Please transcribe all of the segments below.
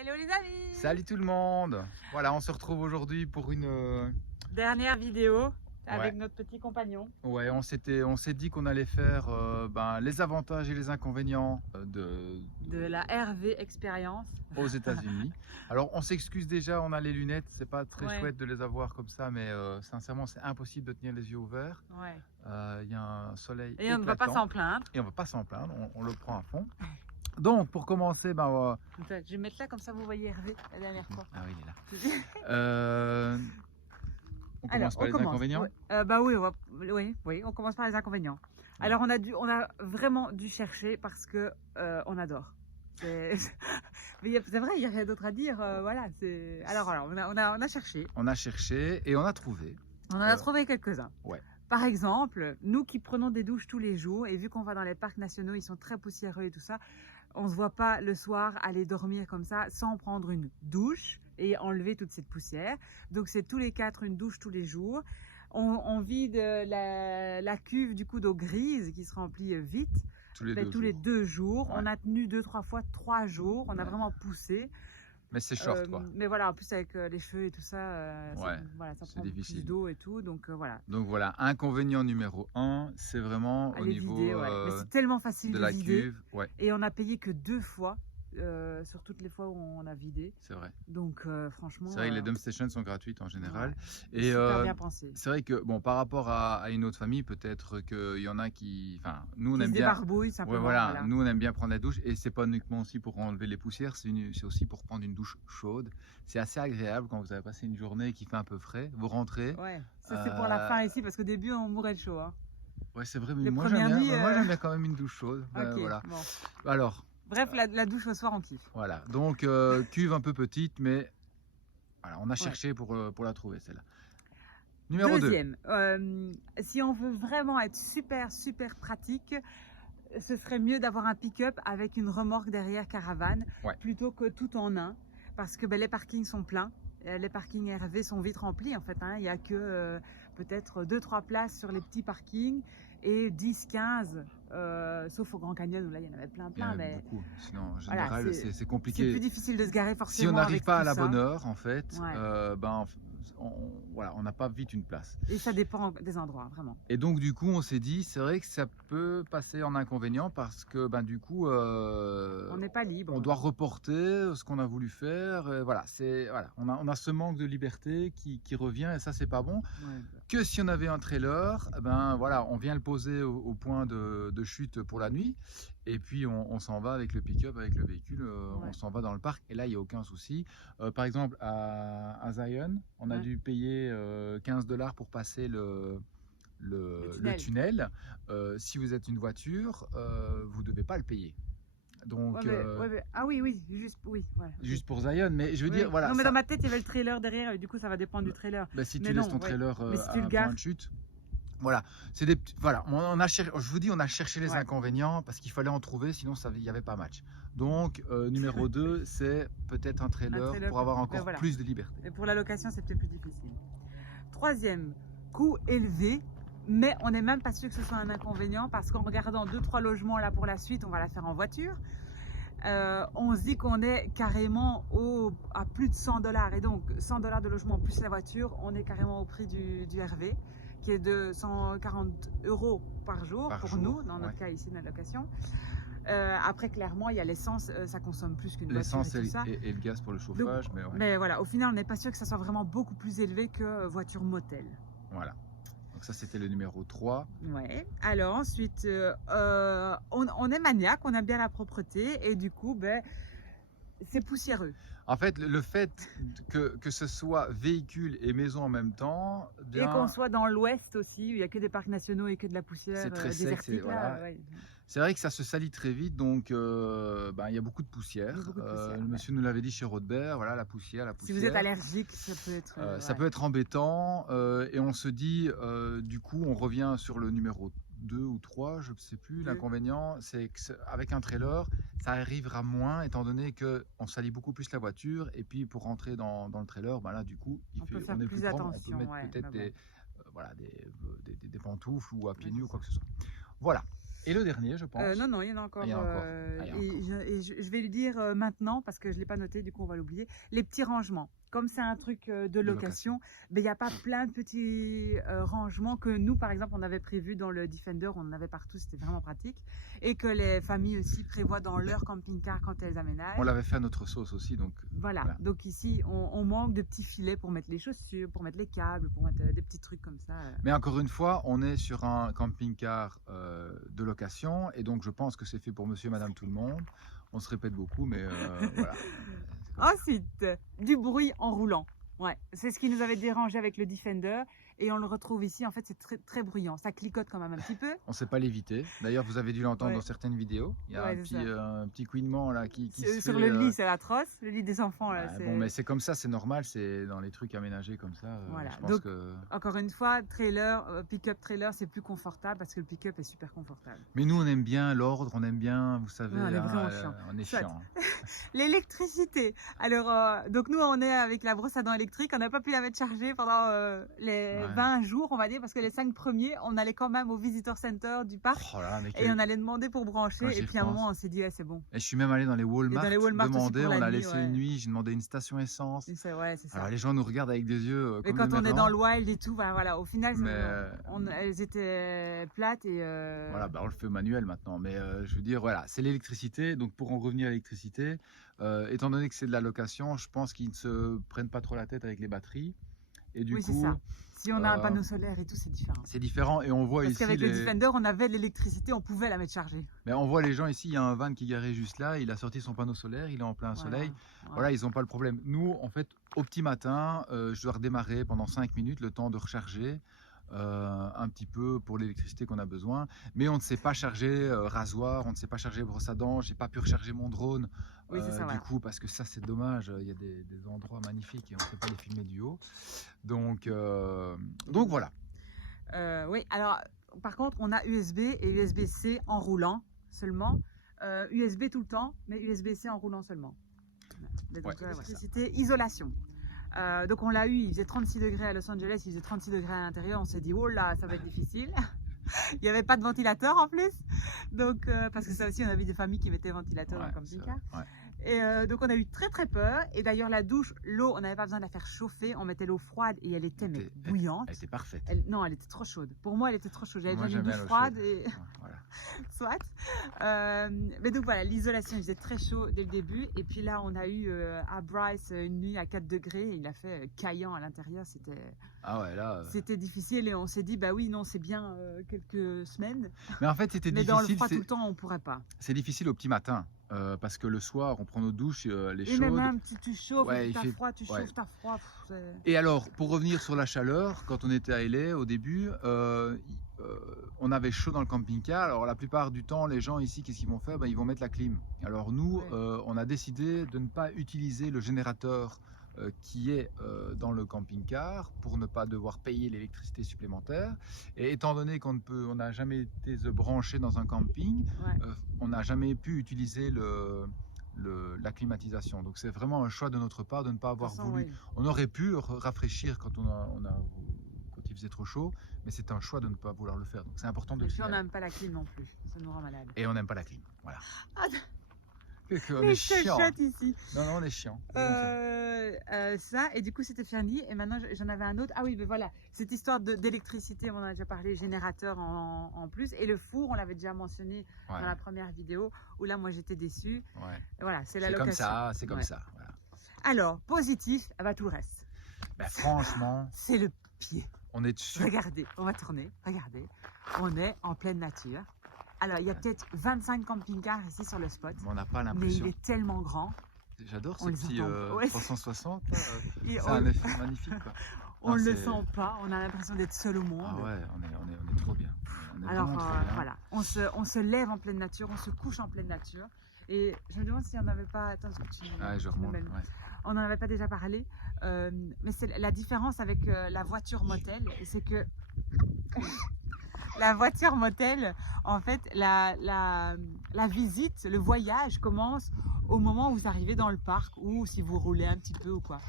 Hello les amis! Salut tout le monde! Voilà, on se retrouve aujourd'hui pour une... Dernière vidéo avec notre petit compagnon. Ouais, on s'est dit qu'on allait faire les avantages et les inconvénients de la RV Experience aux États-Unis. Alors on s'excuse déjà, on a les lunettes, c'est pas très chouette de les avoir comme ça, mais sincèrement c'est impossible de tenir les yeux ouverts. Il y a un soleil et on éclatant, ne va pas s'en plaindre. Et on va pas s'en plaindre, on le prend à fond. Donc pour commencer, je vais mettre là comme ça vous voyez Hervé la dernière fois. Ah oui, il est là. On commence par les inconvénients. Oui, on commence par les inconvénients. Alors on a vraiment dû chercher parce que on adore. C'est vrai, il n'y a rien d'autre à dire. Voilà, alors on a cherché. On a cherché et on a trouvé. On en a trouvé quelques-uns. Ouais. Par exemple, nous qui prenons des douches tous les jours, et vu qu'on va dans les parcs nationaux, ils sont très poussiéreux et tout ça, on ne se voit pas le soir aller dormir comme ça sans prendre une douche et enlever toute cette poussière. Donc c'est tous les 4 une douche tous les jours. On vide la cuve du coup d'eau grise qui se remplit vite. Tous les 2 jours. Ouais. On a tenu 2-3 fois 3 jours. On a vraiment poussé. Mais c'est short quoi. Mais voilà, en plus avec les cheveux et tout ça, ça prend difficile. Plus d'eau et tout, donc voilà. Donc voilà, inconvénient numéro 1, c'est vraiment au niveau vider, mais c'est tellement facile de la vider, cuve. Et on a payé que 2 fois sur toutes les fois où on a vidé. C'est vrai. Donc franchement. C'est vrai que les dump stations sont gratuites en général. Ouais, et super bien pensé. C'est vrai que bon, par rapport à une autre famille, peut-être qu'il y en a qui, enfin, nous on aime bien. Débarbouillent simplement. Voilà. Nous on aime bien prendre la douche et c'est pas uniquement aussi pour enlever les poussières, c'est aussi pour prendre une douche chaude. C'est assez agréable quand vous avez passé une journée qui fait un peu frais. Vous rentrez. Ouais. Ça c'est pour la fin ici parce qu'au début on mourait de chaud. Hein. Ouais, c'est vrai, mais moi j'aime bien quand même une douche chaude. Okay, voilà. Bon. Alors. Bref, la douche au soir, on kiffe. Voilà, donc cuve un peu petite, mais voilà, on a cherché pour la trouver celle-là. Numéro 2. Deuxième, si on veut vraiment être super pratique, ce serait mieux d'avoir un pick-up avec une remorque derrière caravane, plutôt que tout en un, parce que les parkings sont pleins. Les parkings RV sont vite remplis en fait, hein. Il n'y a que peut-être 2-3 places sur les petits parkings et 10-15 sauf au Grand Canyon où là il y en avait plein il y en mais beaucoup. Sinon en général c'est compliqué. C'est plus difficile de se garer forcément. Si on n'arrive pas à la bonne heure en fait, on n'a pas vite une place. Et ça dépend des endroits vraiment. Et donc du coup on s'est dit c'est vrai que ça peut passer en inconvénient parce que du coup on n'est pas libre. On doit reporter ce qu'on a voulu faire. On a ce manque de liberté qui revient et ça c'est pas bon. Que si on avait un trailer, on vient le poser au point de chute pour la nuit et puis on s'en va avec le pick-up, avec le véhicule, on s'en va dans le parc et là il n'y a aucun souci. Par exemple à Zion, on a dû payer 15 $ pour passer le tunnel. Si vous êtes une voiture, vous ne devez pas le payer. Donc, ah oui, juste pour Zion, mais je veux dire, voilà. Non, mais dans ma tête, il y avait le trailer derrière, et du coup, ça va dépendre du trailer. Si tu laisses ton trailer à un point de chute, voilà. C'est des petits, voilà. Je vous dis, on a cherché les inconvénients parce qu'il fallait en trouver, sinon il n'y avait pas match. Donc, numéro 2, c'est peut-être un trailer pour avoir encore plus de liberté. Et pour la location, c'est peut-être plus difficile. Troisième, coût élevé. Mais on n'est même pas sûr que ce soit un inconvénient parce qu'en regardant 2-3 logements là pour la suite, on va la faire en voiture. On se dit qu'on est carrément à plus de 100 $. Et donc 100 $ de logement plus la voiture, on est carrément au prix du RV qui est de 140 € par jour pour nous, dans notre cas ici de la location. Après clairement il y a l'essence, ça consomme plus qu'une voiture et le gaz pour le chauffage. Donc, mais voilà, au final on n'est pas sûr que ça soit vraiment beaucoup plus élevé que voiture motel. Voilà. Donc ça c'était le numéro 3. Ouais. Alors ensuite, on est maniaque, on aime bien la propreté et du coup, c'est poussiéreux. En fait, le fait que ce soit véhicule et maison en même temps, et qu'on soit dans l'ouest aussi, où il n'y a que des parcs nationaux et que de la poussière. C'est très sec. C'est vrai que ça se salit très vite, donc il y a beaucoup de poussière. Le monsieur nous l'avait dit chez Rodbert, voilà la poussière. Si vous êtes allergique, ça peut être. Ça peut être embêtant et on se dit, du coup, on revient sur le numéro 2 ou 3, je ne sais plus. L'inconvénient, c'est qu'avec un trailer, ça arrivera moins, étant donné qu'on salit beaucoup plus la voiture. Et puis pour rentrer dans le trailer, là, du coup, on est plus propre. On peut mettre peut-être des pantoufles ou à pieds nus ou quoi que ce soit. Voilà. Et le dernier, je pense. Non, il y en a encore. Ah, il y en a encore. Je vais lui dire maintenant, parce que je ne l'ai pas noté, du coup on va l'oublier, les petits rangements. Comme c'est un truc de location, ben, il n'y a pas plein de petits rangements que nous, par exemple, on avait prévu dans le Defender, on en avait partout, c'était vraiment pratique. Et que les familles aussi prévoient dans leur camping-car quand elles aménagent. On l'avait fait à notre sauce aussi, donc. Voilà. Donc ici, on manque de petits filets pour mettre les chaussures, pour mettre les câbles, pour mettre des petits trucs comme ça. Mais encore une fois, on est sur un camping-car de location, et donc je pense que c'est fait pour monsieur et madame tout le monde. On se répète beaucoup, mais voilà. Ensuite, du bruit en roulant. Ouais, c'est ce qui nous avait dérangé avec le Defender et on le retrouve ici. En fait, c'est très, très bruyant. Ça clicote quand même un petit peu. On ne sait pas l'éviter. D'ailleurs, vous avez dû l'entendre dans certaines vidéos. Il y a un petit couinement là qui se sur fait, le lit, c'est atroce. Le lit des enfants là. Bon, mais c'est comme ça, c'est normal. C'est dans les trucs aménagés comme ça. Voilà. Je pense Donc, que... encore une fois, pick-up trailer, c'est plus confortable parce que le pick-up est super confortable. Mais nous, on aime bien l'ordre, on aime bien, vous savez. On est vraiment chiant. On est chiant. L'électricité. Alors, donc nous, on est avec la brosse à dents électrique. On n'a pas pu la mettre chargée pendant les 20 jours, on va dire, parce que les 5 premiers, on allait quand même au Visitor Center du parc et on allait demander pour brancher. Et puis à un moment, on s'est dit, c'est bon. Et je suis même allé dans les Walmart, demander, on a laissé une nuit, j'ai demandé une station essence. C'est ça. Alors les gens nous regardent avec des yeux mais comme quand on est dans le wild et tout, voilà, au final, elles étaient plates et... Voilà, on le fait au manuel maintenant, mais je veux dire, voilà, c'est l'électricité. Donc pour en revenir à l'électricité, étant donné que c'est de la location, je pense qu'ils ne se prennent pas trop la tête avec les batteries. Et du coup, c'est ça. Si on a un panneau solaire et tout, c'est différent. C'est différent et on voit ici... Parce qu'avec le Defender, on avait de l'électricité, on pouvait la mettre chargée. Mais on voit les gens ici, il y a un van qui est garé juste là, il a sorti son panneau solaire, il est en plein soleil. Voilà, ils n'ont pas le problème. Nous, en fait, au petit matin, je dois redémarrer pendant 5 minutes, le temps de recharger. Un petit peu pour l'électricité qu'on a besoin, mais on ne sait pas charger rasoir, on ne sait pas charger brosse à dents, j'ai pas pu recharger mon drone du coup, parce que ça c'est dommage, il y a des endroits magnifiques et on ne peut pas les filmer du haut, donc voilà. Oui, alors par contre on a USB et USB-C en roulant seulement, USB tout le temps, mais USB-C en roulant seulement. Donc, l'électricité, isolation. Donc on l'a eu, il faisait 36 degrés à Los Angeles, il faisait 36 degrés à l'intérieur, on s'est dit oh là ça va être difficile. Il n'y avait pas de ventilateur en plus, donc, parce que ça aussi on a vu des familles qui mettaient ventilateur dans le camping-car. Et donc on a eu très très peur, et d'ailleurs la douche, l'eau on n'avait pas besoin de la faire chauffer, on mettait l'eau froide et elle était bouillante. Elle était parfaite. Non, elle était trop chaude, pour moi elle était trop chaude, j'avais déjà une douche froide et... Voilà. Soit. Mais donc voilà, l'isolation il faisait très chaud dès le début, et puis là on a eu à Bryce une nuit à 4 degrés, et il a fait caillant à l'intérieur, c'était difficile, et on s'est dit bah oui non c'est bien quelques semaines, mais en fait c'était difficile, dans le froid tout le temps on pourrait pas. C'est difficile au petit matin. Parce que le soir, on prend nos douches, les chaudes. Et même un petit, tu chauffes, t'as froid, tu chauffes, t'as froid. Et alors, pour revenir sur la chaleur, quand on était à LA au début, on avait chaud dans le camping-car. Alors la plupart du temps, les gens ici, qu'est-ce qu'ils vont faire? Ils vont mettre la clim. Alors nous, on a décidé de ne pas utiliser le générateur qui est dans le camping-car pour ne pas devoir payer l'électricité supplémentaire. Et étant donné qu'on n'a jamais été branché dans un camping, on n'a jamais pu utiliser la climatisation. Donc c'est vraiment un choix de notre part de ne pas avoir voulu. On aurait pu rafraîchir quand il faisait trop chaud, mais c'est un choix de ne pas vouloir le faire. Donc c'est important de le faire. Et puis on n'aime pas la clim non plus, ça nous rend malade. Et on n'aime pas la clim, voilà. On est chiant. Ici. Non, on est chiant. Ça, et du coup c'était fini, et maintenant j'en avais un autre. Ah oui, mais voilà, cette histoire d'électricité, on en a déjà parlé, générateur en plus, et le four, on l'avait déjà mentionné dans la première vidéo, où là moi j'étais déçue. Voilà, c'est la location. C'est comme ça. Voilà. Alors, positif, tout le reste. Franchement, c'est le pied. On est dessus. Regardez, on va tourner, regardez, on est en pleine nature. Alors, il y a peut-être 25 camping-cars ici sur le spot. On n'a pas l'impression. Mais il est tellement grand. J'adore ce petit 360. C'est un effet magnifique. Quoi. On ne le sent pas. On a l'impression d'être seul au monde. Ah ouais, on est trop bien. Alors, voilà. On se lève en pleine nature, on se couche en pleine nature. Et je me demande s'il n'y en avait pas... Attends, je remonte. On n'en avait pas déjà parlé. Mais c'est la différence avec la voiture motel, c'est que... La voiture motel, en fait, la visite, le voyage commence au moment où vous arrivez dans le parc ou si vous roulez un petit peu ou quoi.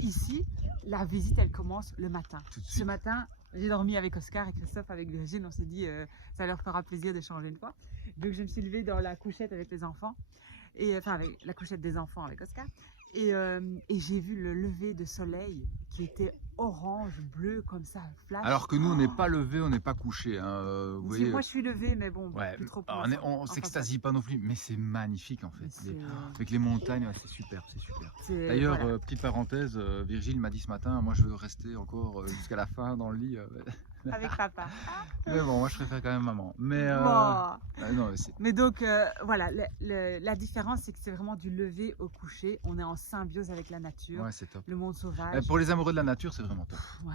Ici, la visite, elle commence le matin. Tout de suite. Ce matin, j'ai dormi avec Oscar et Christophe, avec Virgile. On s'est dit, ça leur fera plaisir de changer une fois. Donc, je me suis levée dans la couchette avec les enfants. Enfin, avec la couchette des enfants avec Oscar. Et j'ai vu le lever de soleil qui était orange, bleu, comme ça, flash. Alors que nous, on n'est pas levé, on n'est pas couché. Vous voyez, moi, je suis levée, mais bon, ouais, plus trop. on ne s'extasie pas non plus, mais c'est magnifique en fait. Avec les montagnes, ouais, c'est super, c'est super. D'ailleurs, voilà. Petite parenthèse, Virgile m'a dit ce matin, moi je veux rester encore jusqu'à la fin dans le lit. Avec papa. Mais bon, moi je préfère quand même maman. Mais, non, mais donc, voilà, la différence, c'est que c'est vraiment du lever au coucher. On est en symbiose avec la nature, ouais, c'est top. le monde sauvage. Pour les amoureux de la nature, c'est vraiment top. Ouais,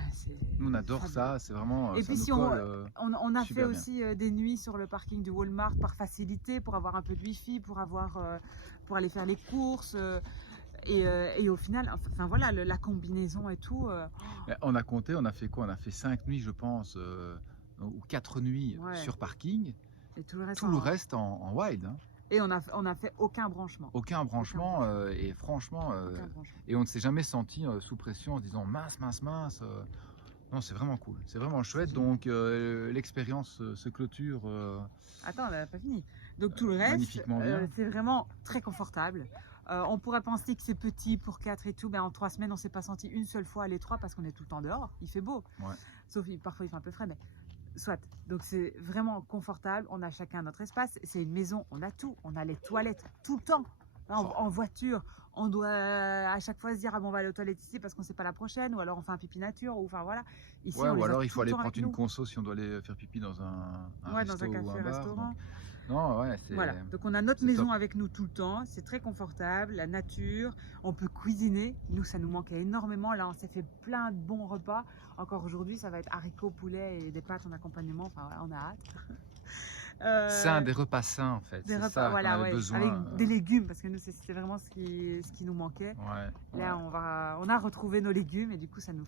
nous, on adore ça, c'est vraiment. Et ça puis, nous si colle, on a fait bien. aussi des nuits sur le parking du Walmart par facilité, pour avoir un peu de wifi, pour aller faire les courses. Et au final, enfin voilà, la combinaison et tout. On a compté, on a fait quoi? On a fait 5 nuits, je pense, ou 4 nuits sur parking. Et tout le reste en wild. Hein. Et on a fait aucun branchement. Aucun branchement, et franchement, et on ne s'est jamais senti sous pression en se disant mince. Non, c'est vraiment cool, c'est vraiment chouette. Donc l'expérience se clôture. Attends, on n'a pas fini. Donc tout le reste, c'est vraiment très confortable. On pourrait penser que c'est petit pour 4 et tout, mais en 3 semaines, on ne s'est pas senti une seule fois les 3 parce qu'on est tout le temps dehors. Il fait beau, sauf parfois il fait un peu frais, mais soit. Donc c'est vraiment confortable. On a chacun notre espace. C'est une maison, on a tout. On a les toilettes tout le temps. En voiture, on doit à chaque fois se dire ah bon, on va aller aux toilettes ici parce qu'on ne sait pas la prochaine, ou alors on fait un pipi nature, ou enfin voilà. Ici, ou alors il faut aller prendre une conso si on doit aller faire pipi dans un resto dans un café, ou un bar. restaurant. Non, voilà. Donc on a notre maison avec nous tout le temps, c'est très confortable, la nature, on peut cuisiner. Nous, ça nous manquait énormément. Là, on s'est fait plein de bons repas. Encore aujourd'hui, ça va être haricots, poulet et des pâtes en accompagnement. Enfin, voilà, on a hâte. Sain, des repas sains en fait. Des repas, ça, voilà, on avait besoin, avec des légumes, parce que nous, c'était vraiment ce qui nous manquait. Là, on a retrouvé nos légumes et du coup, ça nous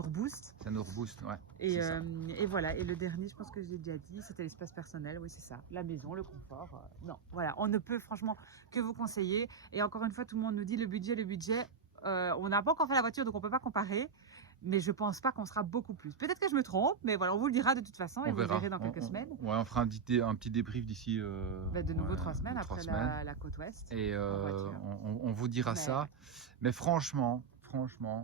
rebooste. Ça nous rebooste, ouais. Et voilà. Et le dernier, je pense que j'ai déjà dit, c'était l'espace personnel. Oui, c'est ça. La maison, le confort. Non, voilà. On ne peut franchement que vous conseiller. Et encore une fois, tout le monde nous dit le budget. On n'a pas encore fait la voiture, donc on ne peut pas comparer. Mais je pense pas qu'on sera beaucoup plus. Peut-être que je me trompe, mais voilà, on vous le dira de toute façon et vous le verrez dans quelques semaines. On fera un petit débrief d'ici. De nouveau 3 semaines après la côte ouest. Et on vous dira ça. Mais franchement,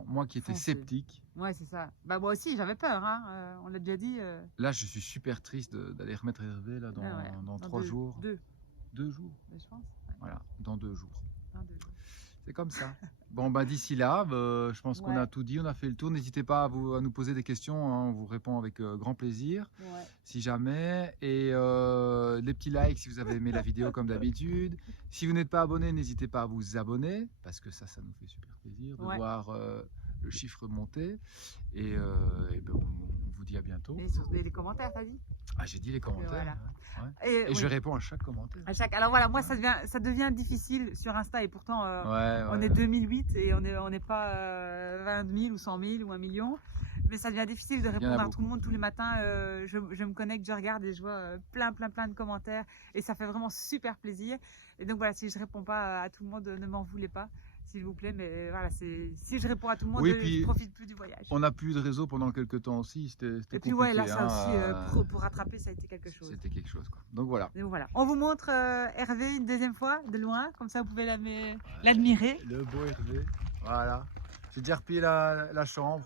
moi qui étais sceptique. Ouais, c'est ça. Bah moi aussi, j'avais peur. Hein. On l'a déjà dit. Là, je suis super triste d'aller remettre Hervé là dans 3 jours. 2 jours. Je pense. Voilà, dans 2 jours. C'est comme ça. Bon, bah d'ici là, je pense qu'on a tout dit, on a fait le tour. N'hésitez pas à nous poser des questions, hein, on vous répond avec grand plaisir, si jamais. Et les petits likes si vous avez aimé la vidéo comme d'habitude. Si vous n'êtes pas abonné, n'hésitez pas à vous abonner, parce que ça nous fait super plaisir de voir le chiffre monter. Et ben, on vous dit à bientôt. Et surtout les commentaires, t'as dit? Ah, j'ai dit les commentaires. Voilà. Et je réponds à chaque commentaire. Alors voilà, moi ça devient difficile sur Insta et pourtant on est 2008 et on n'est pas 20 000 ou 100 000 ou 1 million. Mais ça devient difficile de répondre à tout le monde tous les matins. Je me connecte, je regarde et je vois plein de commentaires et ça fait vraiment super plaisir. Et donc voilà, si je réponds pas à tout le monde, ne m'en voulez pas. S'il vous plaît, mais voilà, si je réponds à tout le monde, je profite plus du voyage. On n'a plus de réseau pendant quelques temps aussi, c'était compliqué. Et puis là, ça aussi, pour rattraper, ça a été quelque chose. C'était quelque chose, quoi. Donc voilà. On vous montre Hervé une deuxième fois, de loin, comme ça vous pouvez l'admirer. Le beau Hervé, voilà. J'ai déjà replié la chambre,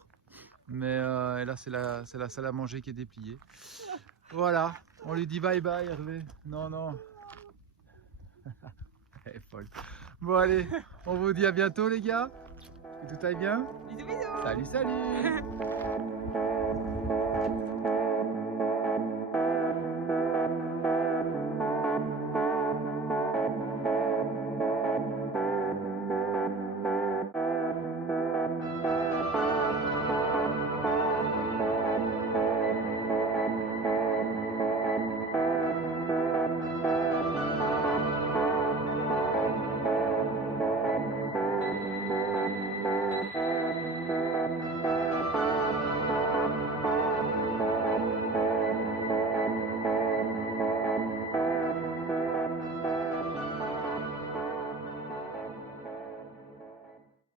mais là c'est la salle à manger qui est dépliée. Voilà, on lui dit bye bye Hervé. Non. Elle est folle. Bon allez, on vous dit à bientôt les gars. Que tout aille bien. Bisous. Salut.